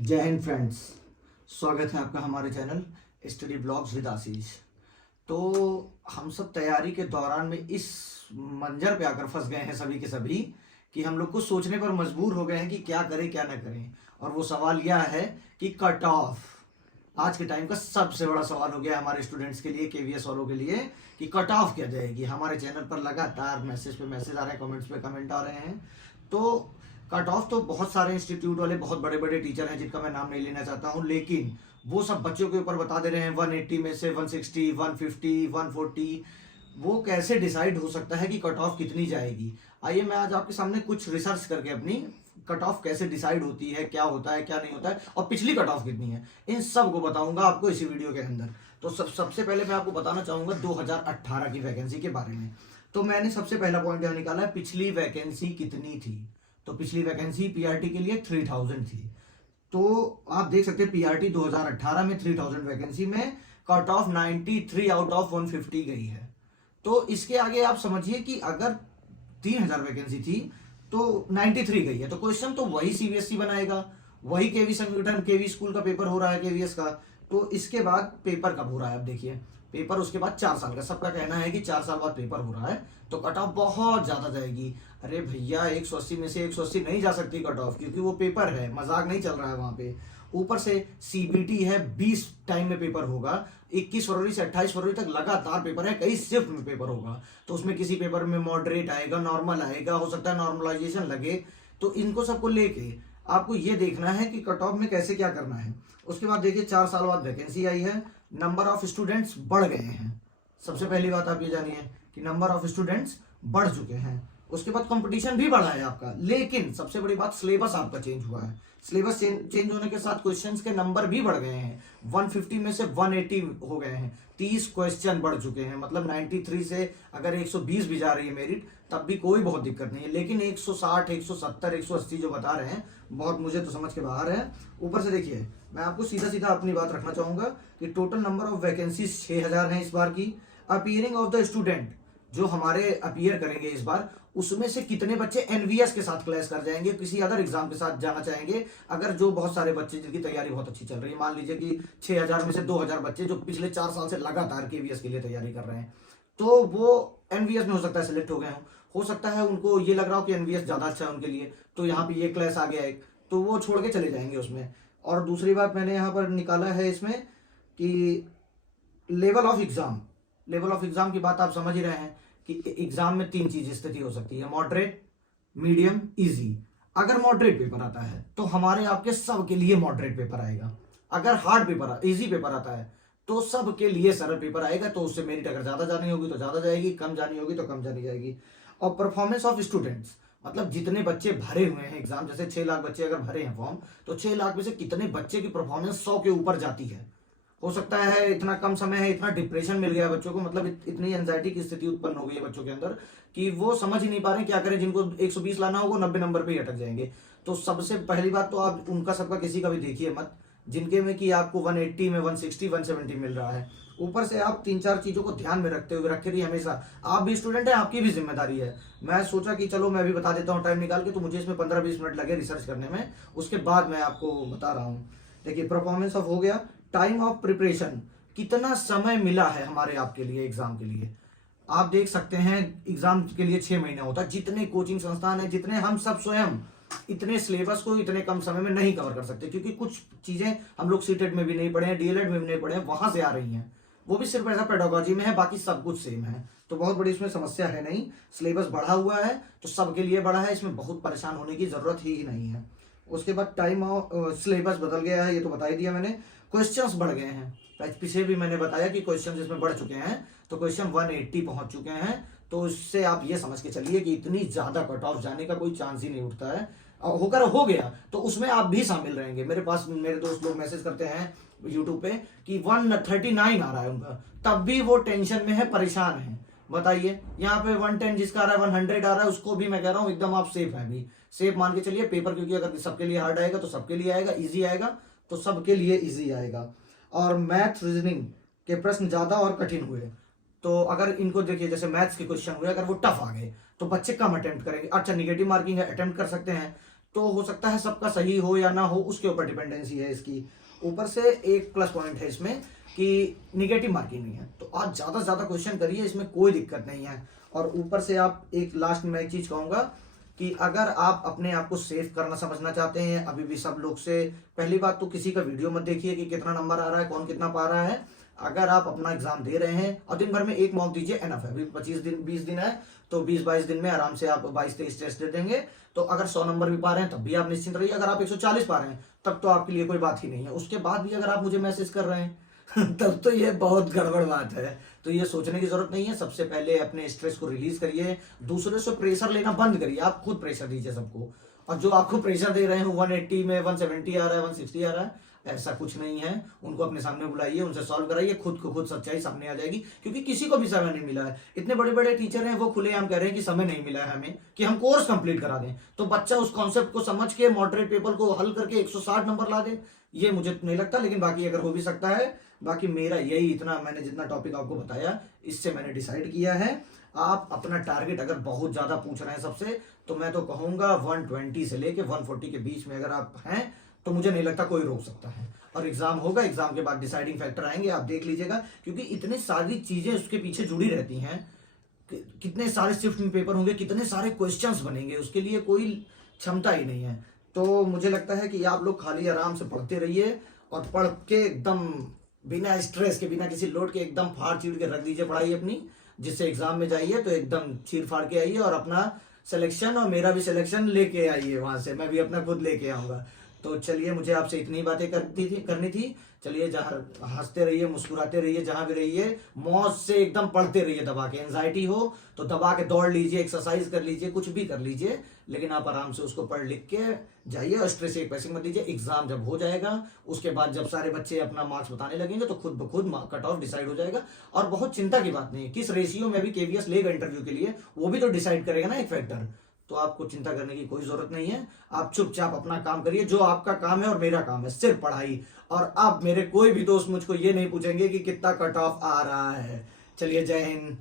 जय हिंद फ्रेंड्स। स्वागत है आपका हमारे चैनल स्टडी ब्लॉग्स विद आशीष। तो हम सब तैयारी के दौरान में इस मंजर पे आकर फंस गए हैं सभी के सभी कि हम लोग को सोचने पर मजबूर हो गए हैं कि क्या करें क्या ना करें। और वो सवाल यह है कि कट ऑफ आज के टाइम का सबसे बड़ा सवाल हो गया है हमारे स्टूडेंट्स के लिए, केवीएस वालों के लिए, कि कट ऑफ क्या जाएगी। हमारे चैनल पर लगातार मैसेज पे मैसेज आ रहे हैं, कमेंट्स पे कमेंट आ रहे हैं। तो कट ऑफ तो बहुत सारे इंस्टीट्यूट वाले बहुत बड़े बड़े टीचर हैं जिनका मैं नाम नहीं लेना चाहता हूं, लेकिन वो सब बच्चों के ऊपर बता दे रहे हैं 180 में से 160, 150, 140। वो कैसे डिसाइड हो सकता है कि कट ऑफ कितनी जाएगी। आइए मैं आज आपके सामने कुछ रिसर्च करके अपनी कट ऑफ कैसे डिसाइड होती है, क्या होता है क्या नहीं होता है, और पिछली कट ऑफ कितनी है, इन सब को बताऊंगा आपको इसी वीडियो के अंदर। तो सबसे पहले मैं आपको बताना चाहूंगा 2018 की वैकेंसी के बारे में। तो मैंने सबसे पहला पॉइंट यहां निकाला है, पिछली वैकेंसी कितनी थी। तो पिछली वैकेंसी पीआरटी के लिए 3000 थी। तो आप देख सकते हैं पीआरटी 2018 में 3000 वैकेंसी में कट ऑफ 93 आउट ऑफ 150 गई है। तो इसके आगे आप समझिए कि अगर 3000 वैकेंसी थी तो 93 गई है, तो क्वेश्चन तो वही सीबीएसई बनाएगा, वही केवी संगठन केवी स्कूल का पेपर हो रहा है केवीएस का। तो इसके बाद पेपर कब हो रहा है, आप देखिए पेपर उसके बाद 4 साल का, सबका कहना है कि 4 साल बाद पेपर हो रहा है, तो कट ऑफ बहुत ज्यादा जाएगी। अरे भैया 180 में से 180 नहीं जा सकती कट ऑफ, क्योंकि वो पेपर है, मजाक नहीं चल रहा है वहां पे। ऊपर से सीबीटी है, 20 टाइम में पेपर होगा, 21 फरवरी से 28 फरवरी तक लगातार पेपर है, कई शिफ्ट में पेपर होगा। तो उसमें किसी पेपर में मॉडरेट आएगा, नॉर्मल आएगा, हो सकता है नॉर्मलाइजेशन लगे। तो इनको सबको लेके आपको ये देखना है कि कट ऑफ में कैसे क्या करना है। उसके बाद देखिए 4 साल बाद वैकेंसी आई है, नंबर ऑफ स्टूडेंट्स बढ़ गए हैं। सबसे पहली बात आप ये जानिए कि नंबर ऑफ स्टूडेंट्स बढ़ चुके हैं। उसके बाद कंपटीशन भी बढ़ा है आपका, लेकिन सबसे बड़ी बात सिलेबस आपका चेंज हुआ है। सिलेबस चेंज होने के साथ क्वेश्चंस के नंबर भी बढ़ गए हैं, 150 में से 180 हो गए हैं, 30 क्वेश्चन बढ़ चुके हैं। मतलब 93 से अगर 120 भी जा रही है मेरिट तब भी कोई बहुत दिक्कत नहीं है, लेकिन 160, 170, 180 जो बता रहे हैं बहुत मुझे तो समझ के बाहर है। ऊपर से देखिए मैं आपको सीधा सीधा अपनी बात रखना चाहूंगा कि टोटल नंबर ऑफ वैकेंसीज 6000 है इस बार की। अपीयरिंग ऑफ द स्टूडेंट जो हमारे अपीयर करेंगे इस बार, उसमें से कितने बच्चे एनवीएस के साथ क्लैश कर जाएंगे, किसी अदर एग्जाम के साथ जाना चाहेंगे। अगर जो बहुत सारे बच्चे जिनकी तैयारी बहुत अच्छी चल रही है, मान लीजिए कि 6000 में से 2000 बच्चे जो पिछले 4 साल से लगातार केवीएस के लिए तैयारी कर रहे हैं, तो वो एनवीएस में हो सकता है सिलेक्ट हो गए हो सकता है उनको ये लग रहा हो कि एनवीएस ज्यादा अच्छा है उनके लिए, तो यहाँ पे ये क्लैश आ गया एक, तो वो छोड़ के चले जाएंगे उसमें। और दूसरी बात मैंने यहाँ पर निकाला है इसमें कि level of exam, level of exam की बात आप समझ ही रहे हैं कि एग्जाम में 3 चीज स्थिति हो सकती है, मॉडरेट, मीडियम, इजी। अगर मॉडरेट पेपर आता है तो हमारे आपके सब के लिए मॉडरेट पेपर आएगा। अगर हार्ड पेपर इजी पेपर आता है तो सब के लिए सरल पेपर आएगा। तो उससे मेरिट अगर ज्यादा जानी होगी तो ज्यादा जाएगी, कम जानी होगी तो कम जानी जाएगी। और परफॉर्मेंस ऑफ स्टूडेंट्स, मतलब जितने बच्चे भरे हुए हैं एग्जाम, जैसे 6 लाख बच्चे अगर भरे हैं फॉर्म, तो 6 लाख में से कितने बच्चे की परफॉर्मेंस 100 के ऊपर जाती है। हो सकता है इतना कम समय है, इतना डिप्रेशन मिल गया है बच्चों को, मतलब इतनी एंजाइटी की स्थिति उत्पन्न हो गई है बच्चों के अंदर कि वो समझ ही नहीं पा रहे क्या करें। जिनको 120 लाना होगा 90 नंबर पे ही अटक जाएंगे। तो सबसे पहली बात तो आप उनका सबका किसी का भी देखिए मत, जिनके में कि आपको 180 में 160, 170 मिल रहा है। ऊपर से आप 3-4 चीजों को ध्यान में रखते हुए रखे रहिए हमेशा। आप भी स्टूडेंट हैं, आपकी भी जिम्मेदारी है। मैं सोचा कि चलो मैं भी बता देता हूँ टाइम निकाल के, तो मुझे इसमें 15-20 मिनट लगे रिसर्च करने में, उसके बाद मैं आपको बता रहा हूँ। देखिए परफॉर्मेंस ऑफ हो गया, टाइम ऑफ प्रिपरेशन, कितना समय मिला है हमारे आपके लिए एग्जाम के लिए। आप देख सकते हैं एग्जाम के लिए 6 महीने होता है। जितने कोचिंग संस्थान है, जितने हम सब स्वयं इतने सिलेबस को इतने कम समय में नहीं कवर कर सकते, क्योंकि कुछ चीजें हम लोग सीटेट में भी नहीं पढ़े हैं, डीएलएड में भी नहीं पढ़े हैं, वहां से आ रही हैं। वो भी सिर्फ ऐसा पेडागोजी में है, बाकी सब कुछ सेम है। तो बहुत बड़ी इसमें समस्या है नहीं। सिलेबस बढ़ा हुआ है तो सबके लिए बढ़ा है, इसमें बहुत परेशान होने की जरूरत ही नहीं है। उसके बाद टाइम सिलेबस बदल गया है, ये तो बता ही दिया मैंने। क्वेश्चंस बढ़ गए हैं, पीछे भी मैंने बताया कि क्वेश्चन इसमें बढ़ चुके हैं, तो क्वेश्चन 180 पहुंच चुके हैं। तो इससे आप ये समझ के चलिए कि इतनी ज्यादा कट ऑफ जाने का कोई चांस ही नहीं उठता है। होकर हो गया तो उसमें आप भी शामिल रहेंगे। मेरे पास मेरे दोस्त लोग मैसेज करते हैं यूट्यूब पे कि 139 आ रहा है उनका, तब भी वो टेंशन में है, परेशान है। बताइए यहाँ पे 110 जिसका आ रहा है, 100 आ रहा है, उसको भी मैं कह रहा हूँ एकदम आप सेफ है अभी, सेफ मान के चलिए पेपर, क्योंकि अगर सबके लिए हार्ड आएगा तो सबके लिए आएगा, इजी आएगा तो सबके लिए इजी आएगा। और मैथ रीजनिंग के प्रश्न ज्यादा और कठिन हुए, तो अगर इनको देखिए जैसे मैथ्स के क्वेश्चन हुए अगर वो टफ आ गए तो बच्चे कम अटेम्प्ट करेंगे। अच्छा निगेटिव मार्किंग है, अटेम्प्ट कर सकते हैं, तो हो सकता है सबका सही हो या ना हो, उसके ऊपर डिपेंडेंसी है इसकी। ऊपर से एक प्लस पॉइंट है इसमें कि निगेटिव मार्किंग नहीं है, तो आप ज़्यादा से ज़्यादा क्वेश्चन करिए, इसमें कोई दिक्कत नहीं है। और ऊपर से आप एक लास्ट में एक चीज़ कहूँगा कि अगर आप अपने आप को सेफ करना समझना चाहते हैं, अभी भी सब लोग से पहली बात तो किसी का वीडियो मत देखिए कि कितना नंबर आ रहा है, कौन कितना पा रहा है। अगर आप अपना एग्जाम दे रहे हैं और दिन भर में एक मॉक दीजिए, एनफ है। अभी 25 दिन 20 दिन है, तो 20-22 दिन में आराम से आप 22-23 टेस्ट दे देंगे। तो अगर 100 नंबर भी पा रहे हैं तब भी आप निश्चिंत रहिए। अगर आप 140 पा रहे हैं तब तो आपके लिए कोई बात ही नहीं है। उसके बाद भी अगर आप मुझे मैसेज कर रहे हैं तब तो ये बहुत गड़बड़ बात है। तो ये सोचने की जरूरत नहीं है। सबसे पहले अपने स्ट्रेस को रिलीज करिए, दूसरे से प्रेशर लेना बंद करिए, आप खुद प्रेशर दीजिए सबको। और जो आपको प्रेशर दे रहे हैं 180 में 170 आ रहा है, 160 आ रहा है, ऐसा कुछ नहीं है। उनको अपने सामने बुलाइए, उनसे सॉल्व कराइए, खुद को खुद सच्चाई सामने आ जाएगी। क्योंकि किसी को भी समय नहीं मिला है। इतने बड़े बड़े टीचर हैं, वो खुलेआम कह रहे हैं कि समय नहीं मिला है हमें कि हम कोर्स कंप्लीट करा दें। तो बच्चा उस कॉन्सेप्ट को समझ के मॉडरेट पेपर को हल करके 160 नंबर ला दे, ये मुझे नहीं लगता। लेकिन बाकी अगर हो भी सकता है। बाकी मेरा यही इतना, मैंने जितना टॉपिक आपको बताया इससे मैंने डिसाइड किया है। आप अपना टारगेट अगर बहुत ज्यादा पूछ रहे हैं सबसे, तो मैं तो कहूंगा 120 से लेके 140 के बीच में अगर आप हैं तो मुझे नहीं लगता कोई रोक सकता है। और एग्जाम होगा, एग्जाम के बाद डिसाइडिंग फैक्टर आएंगे, आप देख लीजिएगा। क्योंकि इतनी सारी चीजें उसके पीछे जुड़ी रहती हैं, कितने सारे शिफ्ट में पेपर होंगे, कितने सारे क्वेश्चंस बनेंगे, उसके लिए कोई क्षमता ही नहीं है। तो मुझे लगता है कि आप लोग खाली आराम से पढ़ते रहिए और पढ़ के एकदम बिना स्ट्रेस के, बिना किसी लोड के एकदम फाड़ चीड़ के रख दीजिए पढ़ाई अपनी, जिससे एग्जाम में जाइए तो एकदम चीर फाड़ के आइए और अपना सिलेक्शन और मेरा भी सिलेक्शन लेके आइए वहां से, मैं भी अपना खुद लेके आऊंगा। तो चलिए, मुझे आपसे इतनी बातें करनी थी। चलिए, जहाँ हंसते रहिए, मुस्कुराते रहिए, जहां भी रहिए, मौज से एकदम पढ़ते रहिए दबा के। एंजाइटी हो तो दबा के दौड़ लीजिए, एक्सरसाइज कर लीजिए, कुछ भी कर लीजिए, लेकिन आप आराम से उसको पढ़ लिख के जाइए और स्ट्रेस एक पैसे मत दीजिए। एग्जाम जब हो जाएगा, उसके बाद जब सारे बच्चे अपना मार्क्स बताने लगेंगे तो खुद ब खुद कट ऑफ डिसाइड हो जाएगा। और बहुत चिंता की बात नहीं है, किस रेशियो में भी केवीएस लेगा इंटरव्यू के लिए, वो भी तो डिसाइड करेगा ना एक फैक्टर। तो आपको चिंता करने की कोई जरूरत नहीं है। आप चुपचाप अपना काम करिए, जो आपका काम है और मेरा काम है सिर्फ पढ़ाई। और अब मेरे कोई भी दोस्त मुझको ये नहीं पूछेंगे कि कितना कट ऑफ आ रहा है। चलिए, जय हिंद।